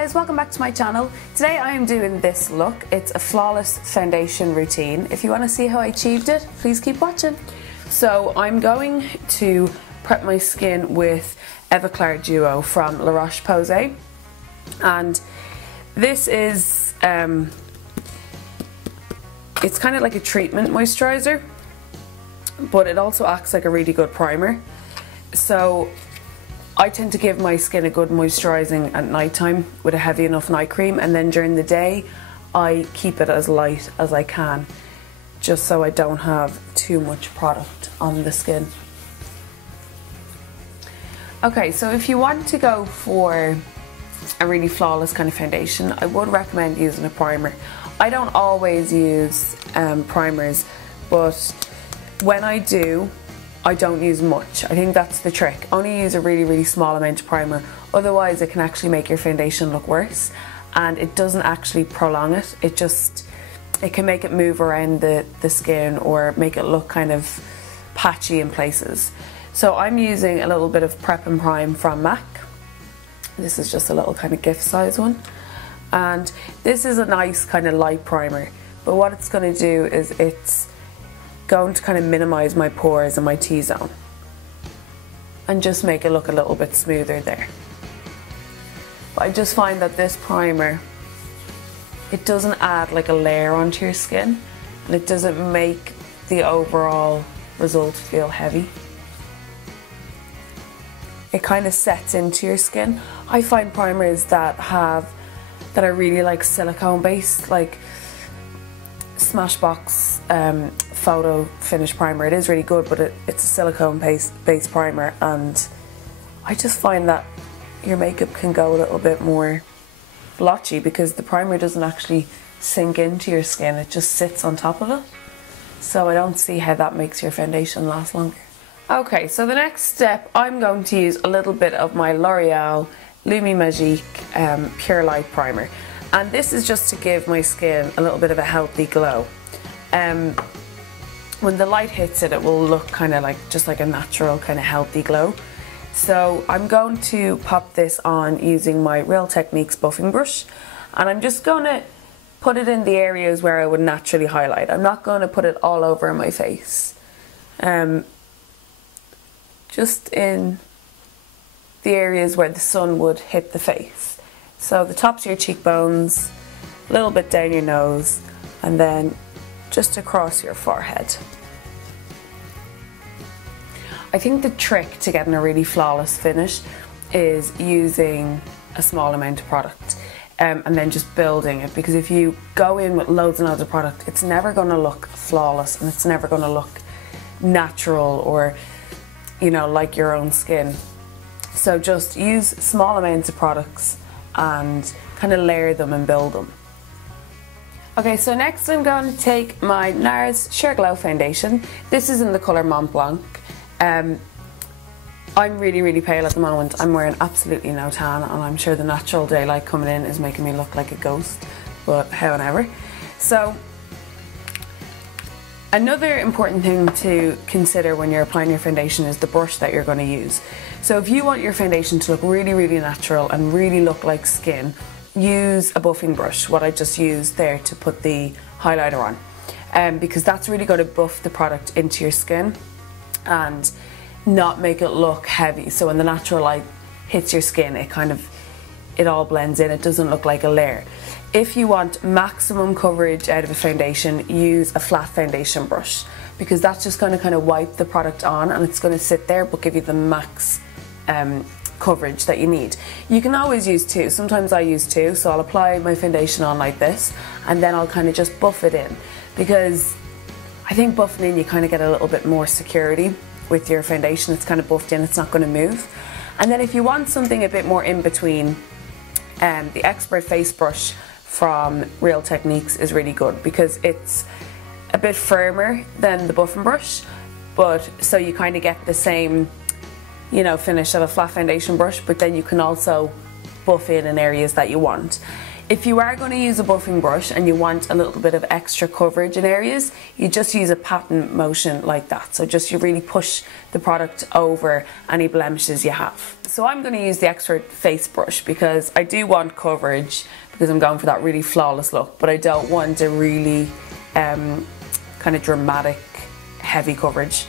guys, welcome back to my channel. Today I am doing this look. It's a flawless foundation routine. If you want to see how I achieved it, please keep watching. So I'm going to prep my skin with Everclar Duo from La Roche-Posay, and this is it's kind of like a treatment moisturizer, but it also acts like a really good primer. So I tend to give my skin a good moisturising at night time with a heavy enough night cream, and then during the day I keep it as light as I can, just so I don't have too much product on the skin. Okay, so if you want to go for a really flawless kind of foundation, I would recommend using a primer. I don't always use primers, but when I do, I don't use much. I think that's the trick. Only use a really small amount of primer, otherwise it can actually make your foundation look worse, and it doesn't actually prolong it. It can make it move around the skin or make it look kind of patchy in places. So I'm using a little bit of Prep and Prime from MAC. This is just a little kind of gift size one, and this is a nice kind of light primer, but what it's going to do is it's going to kind of minimize my pores and my T-zone and just make it look a little bit smoother there. But I just find that this primer, it doesn't add like a layer onto your skin, and it doesn't make the overall result feel heavy. It kind of sets into your skin. I find primers that are really like silicone based, like Smashbox photo finish primer. It is really good, but it's a silicone based primer, and I just find that your makeup can go a little bit more blotchy because the primer doesn't actually sink into your skin, it just sits on top of it. So I don't see how that makes your foundation last longer. Okay, so the next step, I'm going to use a little bit of my L'Oreal Lumi Magique Pure Light Primer, and this is just to give my skin a little bit of a healthy glow. When the light hits it, it will look kind of like just like a natural kind of healthy glow. So I'm going to pop this on using my Real Techniques buffing brush, and I'm just going to put it in the areas where I would naturally highlight. I'm not going to put it all over my face. Just in the areas where the sun would hit the face. So the tops of your cheekbones, a little bit down your nose, and then just across your forehead. I think the trick to getting a really flawless finish is using a small amount of product and then just building it, because if you go in with loads and loads of product, it's never going to look flawless and it's never going to look natural or, you know, like your own skin. So just use small amounts of products and kind of layer them and build them. Okay, so next I'm going to take my NARS Sheer Glow foundation. This is in the colour Mont Blanc. I'm really pale at the moment. I'm wearing absolutely no tan, and I'm sure the natural daylight coming in is making me look like a ghost, but however. So another important thing to consider when you're applying your foundation is the brush that you're going to use. So if you want your foundation to look really natural and really look like skin, use a buffing brush, what I just used there to put the highlighter on, because that's really going to buff the product into your skin and not make it look heavy. So when the natural light hits your skin, it all blends in, it doesn't look like a layer. If you want maximum coverage out of a foundation, use a flat foundation brush, because that's just going to kind of wipe the product on and it's going to sit there but give you the max coverage that you need. You can always use two. Sometimes I use two, so I'll apply my foundation on like this and then I'll kind of just buff it in, because I think buffing in you kind of get a little bit more security with your foundation. It's kind of buffed in, it's not going to move. And then if you want something a bit more in between, the Expert Face Brush from Real Techniques is really good, because it's a bit firmer than the buffing brush, but so you kind of get the same, you know, finish of a flat foundation brush, but then you can also buff in areas that you want. If you are going to use a buffing brush and you want a little bit of extra coverage in areas, you just use a pattern motion like that. So just you really push the product over any blemishes you have. So I'm going to use the Expert face brush because I do want coverage because I'm going for that really flawless look, but I don't want a really kind of dramatic heavy coverage.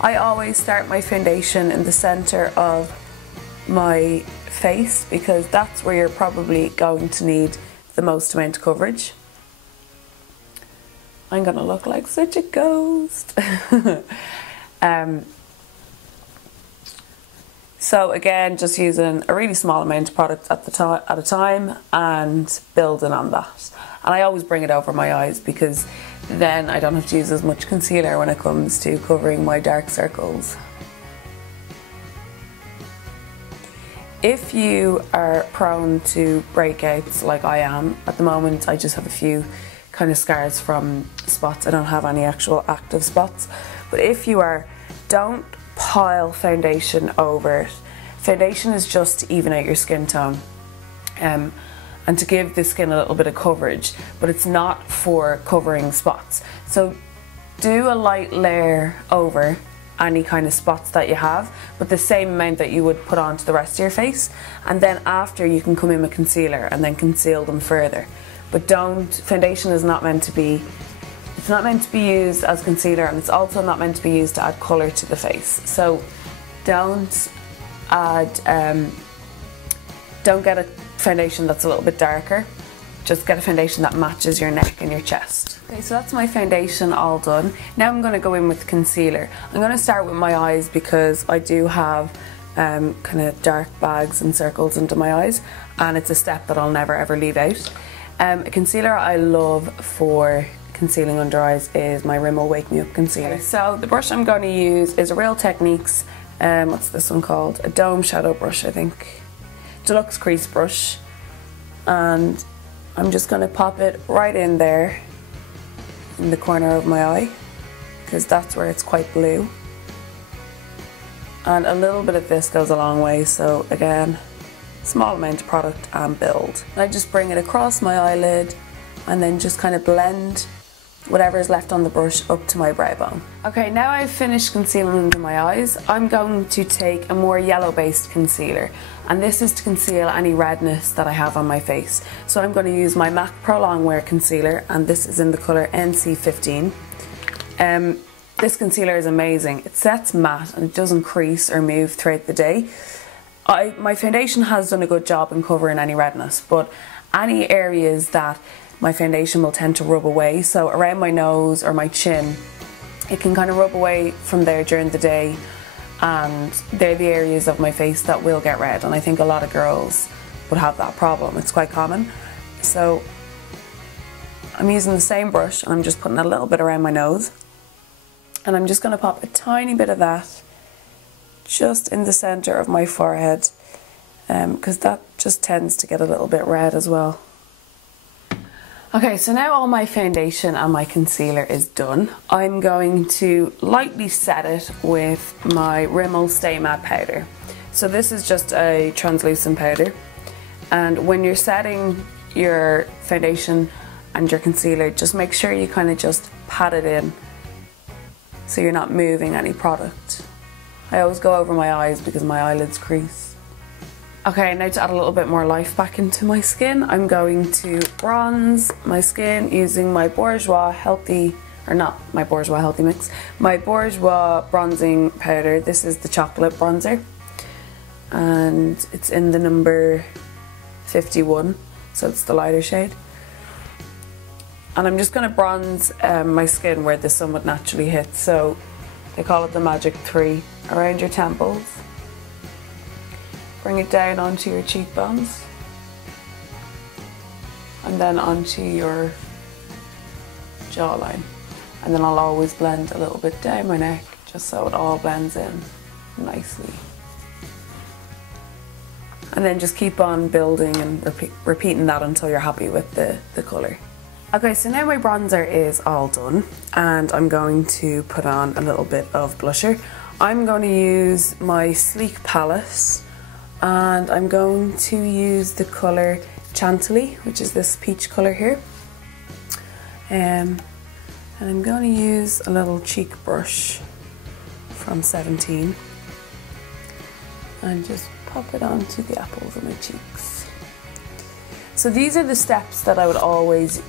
I always start my foundation in the center of my face because that's where you're probably going to need the most amount of coverage. I'm gonna look like such a ghost. So again, just using a really small amount of product at a time and building on that. And I always bring it over my eyes because then I don't have to use as much concealer when it comes to covering my dark circles. If you are prone to breakouts like I am, at the moment I just have a few kind of scars from spots. I don't have any actual active spots. But if you are, don't pile foundation over it. Foundation is just to even out your skin tone and to give the skin a little bit of coverage, but it's not for covering spots. So do a light layer over any kind of spots that you have, but the same amount that you would put onto the rest of your face, and then after you can come in with concealer and then conceal them further. But foundation is not meant to be, it's not meant to be used as concealer, and it's also not meant to be used to add colour to the face. So don't get a foundation that's a little bit darker, just get a foundation that matches your neck and your chest. Okay, so that's my foundation all done. Now I'm going to go in with concealer. I'm going to start with my eyes because I do have kind of dark bags and circles under my eyes, and it's a step that I'll never ever leave out. A concealer I love for concealing under eyes is my Rimmel Wake Me Up concealer. Okay, so the brush I'm going to use is a Real Techniques, what's this one called? A Dome Shadow Brush, I think. Deluxe Crease Brush. And I'm just going to pop it right in there in the corner of my eye because that's where it's quite blue, and a little bit of this goes a long way. So again, small amount of product and build. And I just bring it across my eyelid and then just kind of blend whatever is left on the brush up to my brow bone. Okay, now I've finished concealing under my eyes, I'm going to take a more yellow based concealer, and this is to conceal any redness that I have on my face. So I'm going to use my MAC Pro Longwear concealer, and this is in the colour NC15. This concealer is amazing. It sets matte and it doesn't crease or move throughout the day. My foundation has done a good job in covering any redness, but any areas that my foundation will tend to rub away, so around my nose or my chin, it can kind of rub away from there during the day, and they're the areas of my face that will get red, and I think a lot of girls would have that problem. It's quite common. So I'm using the same brush and I'm just putting a little bit around my nose, and I'm just going to pop a tiny bit of that just in the center of my forehead because that just tends to get a little bit red as well. Okay, so now all my foundation and my concealer is done. I'm going to lightly set it with my Rimmel Stay Matte powder. So this is just a translucent powder, and when you're setting your foundation and your concealer, just make sure you kind of just pat it in so you're not moving any product. I always go over my eyes because my eyelids crease. Okay, now to add a little bit more life back into my skin, I'm going to bronze my skin using my Bourjois Healthy, or not my Bourjois Healthy Mix, my Bourjois bronzing powder. This is the chocolate bronzer, and it's in the number 51, so it's the lighter shade. And I'm just going to bronze my skin where the sun would naturally hit, so they call it the Magic 3, around your temples. Bring it down onto your cheekbones and then onto your jawline, and then I'll always blend a little bit down my neck just so it all blends in nicely, and then just keep on building and repeating that until you're happy with the colour. Okay, so now my bronzer is all done and I'm going to put on a little bit of blusher. I'm going to use my Sleek palette, and I'm going to use the colour Chantilly, which is this peach colour here. And I'm going to use a little cheek brush from 17 and just pop it onto the apples of my cheeks. So these are the steps that I would always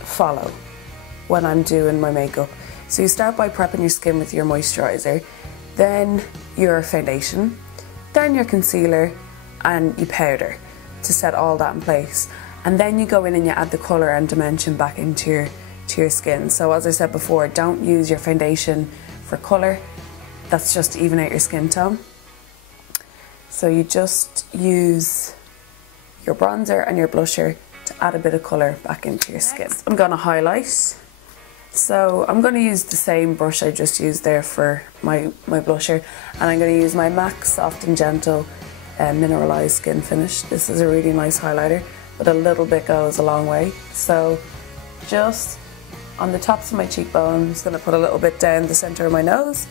follow when I'm doing my makeup. So you start by prepping your skin with your moisturiser, then your foundation, then your concealer, and you powder to set all that in place. And then you go in and you add the colour and dimension back into your skin. So as I said before, don't use your foundation for colour. That's just to even out your skin tone. So you just use your bronzer and your blusher to add a bit of colour back into your skin. I'm going to highlight. So I'm going to use the same brush I just used there for my blusher, and I'm going to use my MAC Soft and Gentle Mineralized Skin Finish. This is a really nice highlighter, but a little bit goes a long way. So just on the tops of my cheekbone, I'm just going to put a little bit down the centre of my nose,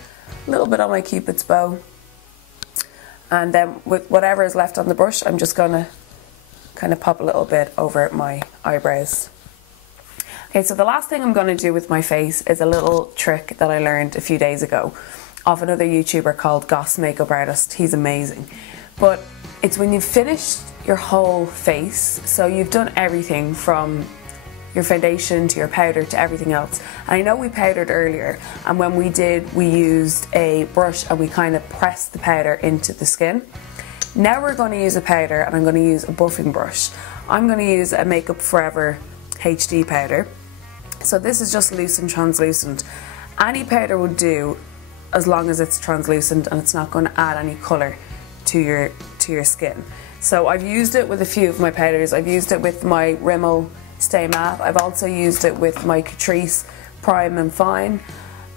a little bit on my cupid's bow, and then with whatever is left on the brush, I'm just going to kind of pop a little bit over my eyebrows. Okay, so the last thing I'm going to do with my face is a little trick that I learned a few days ago off another YouTuber called Goss Makeup Artist. He's amazing. But it's when you've finished your whole face, so you've done everything from your foundation to your powder to everything else. And I know we powdered earlier, and when we did, we used a brush and we kind of pressed the powder into the skin. Now we're going to use a powder, and I'm going to use a buffing brush. I'm going to use a Makeup Forever HD powder. So this is just loose and translucent. Any powder would do as long as it's translucent and it's not going to add any colour to your skin. So I've used it with a few of my powders. I've used it with my Rimmel Stay Matte. I've also used it with my Catrice Prime and Fine.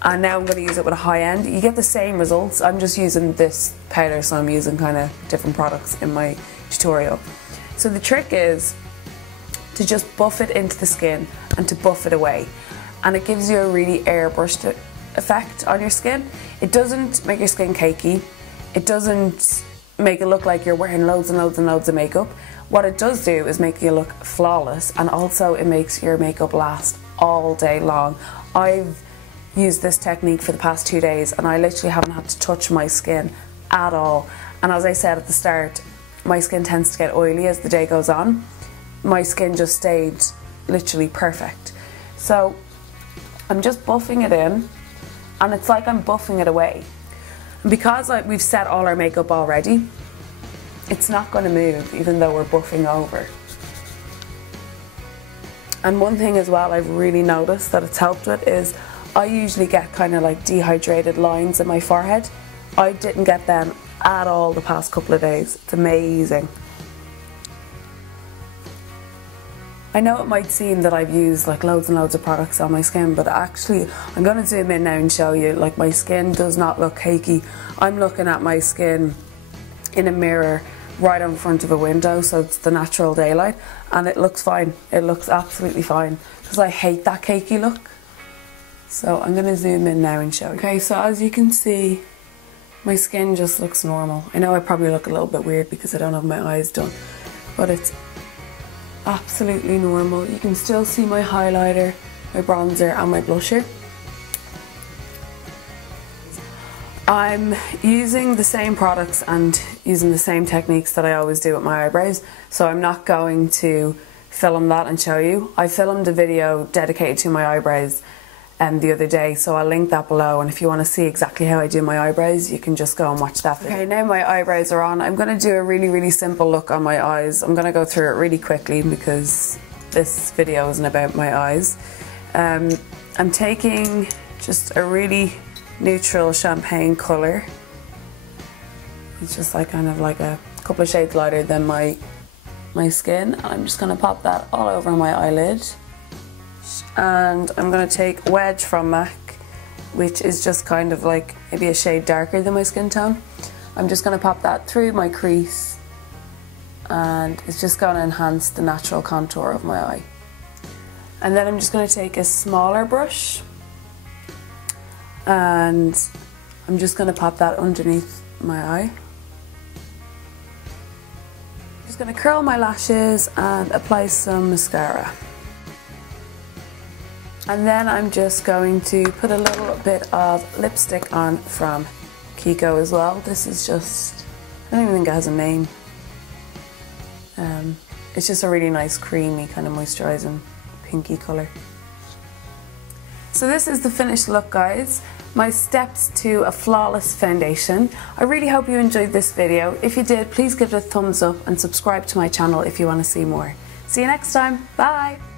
And now I'm going to use it with a high end. You get the same results. I'm just using this powder, so I'm using kind of different products in my tutorial. So the trick is to just buff it into the skin and to buff it away. And it gives you a really airbrushed effect on your skin. It doesn't make your skin cakey. It doesn't make it look like you're wearing loads and loads and loads of makeup. What it does do is make you look flawless, and also it makes your makeup last all day long. I've used this technique for the past 2 days and I literally haven't had to touch my skin at all. And as I said at the start, my skin tends to get oily as the day goes on. My skin just stayed literally perfect. So I'm just buffing it in, and it's like I'm buffing it away. And because we've set all our makeup already, it's not going to move even though we're buffing over. And one thing as well I've really noticed that it's helped with is I usually get kind of like dehydrated lines in my forehead. I didn't get them at all the past couple of days. It's amazing. I know it might seem that I've used like loads and loads of products on my skin, but actually I'm going to zoom in now and show you, like, my skin does not look cakey. I'm looking at my skin in a mirror right in front of a window, so it's the natural daylight, and it looks fine. It looks absolutely fine, because I hate that cakey look. So I'm going to zoom in now and show you. Okay, so as you can see, my skin just looks normal. I know I probably look a little bit weird because I don't have my eyes done, but it's absolutely normal. You can still see my highlighter, my bronzer and my blusher. I'm using the same products and using the same techniques that I always do with my eyebrows, so I'm not going to film that and show you. I filmed a video dedicated to my eyebrows the other day, so I'll link that below, and if you want to see exactly how I do my eyebrows, you can just go and watch that video. Okay, now my eyebrows are on. I'm going to do a really simple look on my eyes. I'm going to go through it really quickly because this video isn't about my eyes. I'm taking just a really neutral champagne colour. It's just like kind of like a couple of shades lighter than my skin, and I'm just going to pop that all over my eyelid. And I'm going to take Wedge from MAC, which is just kind of like maybe a shade darker than my skin tone. I'm just going to pop that through my crease, and it's just going to enhance the natural contour of my eye. And then I'm just going to take a smaller brush, and I'm just going to pop that underneath my eye. just going to curl my lashes and apply some mascara. And then I'm just going to put a little bit of lipstick on from Kiko as well. This is just, I don't even think it has a name. It's just a really nice creamy kind of moisturising pinky colour. So this is the finished look, guys. My steps to a flawless foundation. I really hope you enjoyed this video. If you did, please give it a thumbs up and subscribe to my channel if you want to see more. See you next time. Bye!